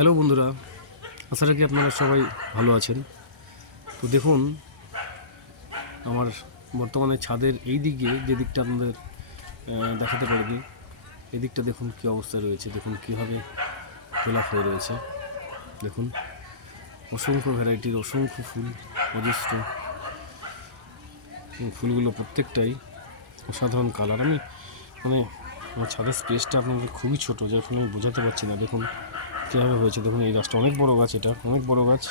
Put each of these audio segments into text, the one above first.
Hello বন্ধুরা, আশা রাখি আপনারা সবাই ভালো আছেন। তো দেখুন, আমার বর্তমানে ছাদের এই দিকে যে দিকটা আপনাদের দেখাতে পারবি, এদিকটা দেখুন কী অবস্থা রয়েছে। দেখুন কীভাবে গোলাপ হয়ে রয়েছে। দেখুন অসংখ্য ভ্যারাইটির অসংখ্য ফুল, অজস্র ফুলগুলো প্রত্যেকটাই অসাধারণ কালার। আমি আমার ছাদের স্পেসটা আপনাদের খুবই ছোটো, যে এখন আমি বোঝাতে পারছি না। দেখুন কীভাবে হয়েছে। দেখুন এই গাছটা অনেক বড় গাছ, এটা অনেক বড় গাছ।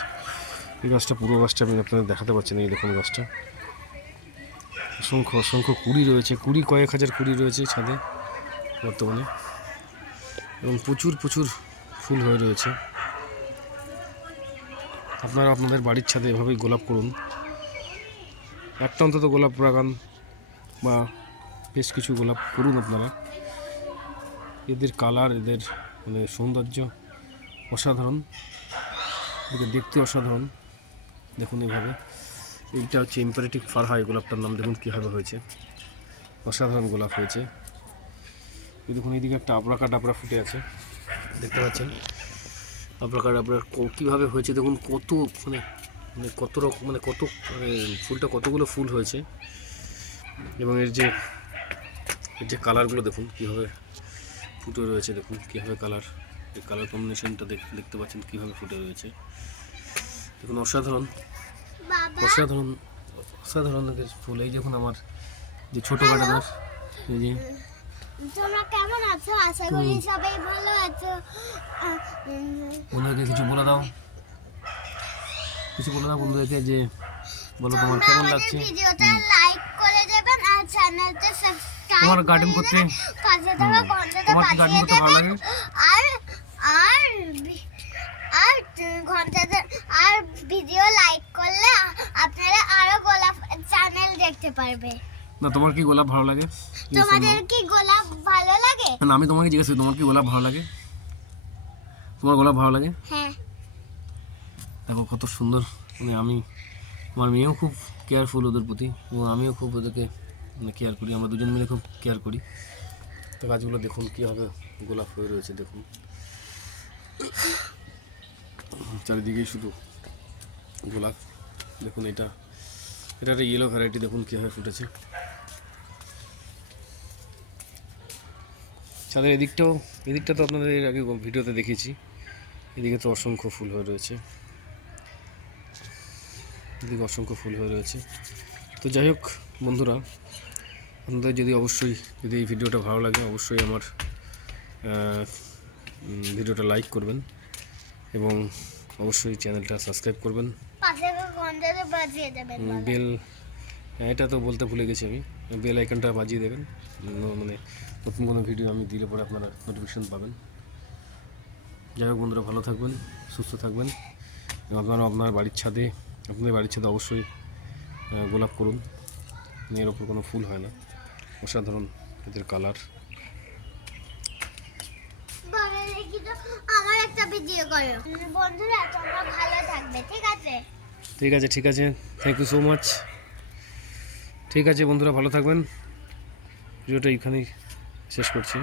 এই গাছটা, পুরো গাছটা আমি আপনাদের দেখাতে পারছি না। এই দেখুন গাছটা অসংখ্য অসংখ্য কুড়ি রয়েছে, কয়েক হাজার কুড়ি রয়েছে ছাদে বর্তমানে, এবং প্রচুর প্রচুর ফুল হয়ে রয়েছে। আপনারা আপনাদের বাড়ির ছাদে এভাবেই গোলাপ করুন। একটা অন্তত গোলাপ বাগান বা বেশ কিছু গোলাপ করুন আপনারা। এদের কালার, এদের সৌন্দর্য অসাধারণ, এদের দেখতে অসাধারণ। দেখুন এইভাবে, এইটা হচ্ছে ইম্পারেটিভ ফারহাই গোলাপটার নাম। দেখুন কীভাবে হয়েছে, অসাধারণ গোলাপ হয়েছে। দেখুন এইদিকে একটা আবরাকা ডাবরা ফুটে আছে, দেখতে পাচ্ছেন। আবরাকা ডাবরা কীভাবে হয়েছে দেখুন, কত কত রকম, কত ফুলটা কতগুলো ফুল হয়েছে। এবং এর যে কালারগুলো দেখুন কীভাবে ফুটে রয়েছে। দেখুন কীভাবে এই কালার কম্বিনেশনটা দেখতে পাচ্ছেন কীভাবে ফুটে রয়েছে। দেখুন অসাধারণ অসাধারণ অসাধারণ ফুল। এই দেখুন আমার যে ছোটো গার্ডেনার, এই যে তোমরা কেমন আছো? আশা করি সবাই ভালো আছো। বন্ধুদেরকে কিছু বলে দাও, বন্ধুদেরকে, যে বলো তোমার কেমন লাগছে। ভিডিওটা লাইক করে দেবেন আর চ্যানেলটা সাবস্ক্রাইব তোমার গার্ডেন করতে, পাশে থাকা ঘন্টাটা তোমার গার্ডেন বাজিয়ে করতে ভালো লাগে? দেবেন। আর আর আর ঘন্টাটা আর ভিডিও লাইক করলে আপনারা আরো গোলাপ চ্যানেল দেখতে পারবে। না, তোমার কি গোলাপ ভালো লাগে? তোমাদের কি গোলাপ ভালো লাগে? না, আমি তোমাকে জিজ্ঞেস করি, তোমার কি গোলাপ ভালো লাগে? তোমার গোলাপ ভালো লাগে? হ্যাঁ। দেখো কত সুন্দর। আমার মেয়েও খুব কেয়ারফুল ওদের প্রতি, এবং আমিও খুব ওদেরকে কেয়ার করি। আমরা দুজন মিলে খুব কেয়ার করি। তো গাছগুলো দেখুন কীভাবে গোলাপ হয়ে রয়েছে। দেখুন চারিদিকেই শুধু গোলাপ। দেখুন এটা একটা ইয়েলো ভ্যারাইটি, দেখুন কীভাবে ফুটেছে। ছাদের এদিকটা তো আপনাদের এর আগে ভিডিওতে দেখিয়েছি। এদিকে তো অসংখ্য ফুল হয়ে রয়েছে, এদিকে অসংখ্য ফুল হয়ে রয়েছে। তো যাই হোক বন্ধুরা, আপনাদের যদি এই ভিডিওটা ভালো লাগে, অবশ্যই আমার ভিডিওটা লাইক করবেন, এবং অবশ্যই চ্যানেলটা সাবস্ক্রাইব করবেন। বেল, এটা তো বলতে ভুলে গেছি আমি, বেল আইকনটা বাজিয়ে দেবেন। নতুন কোনো ভিডিও আমি দিলে পরে আপনারা নোটিফিকেশন পাবেন। যাই হোক বন্ধুরা, ভালো থাকবেন, সুস্থ থাকবেন, এবং আপনারা আপনাদের বাড়ির ছাদে অবশ্যই গোলাপ করুন। এর ওপর কোনো ফুল হয় না, অসাধারণ এদের কালার। আমার একটা ভিডিও করো বন্ধুরা, তোমরা ভালো থাকবে। ঠিক আছে, ঠিক আছে, থ্যাংক ইউ সো মাচ। ঠিক আছে বন্ধুরা, ভালো থাকবেন। ভিডিওটা এইখানেই শেষ করছি।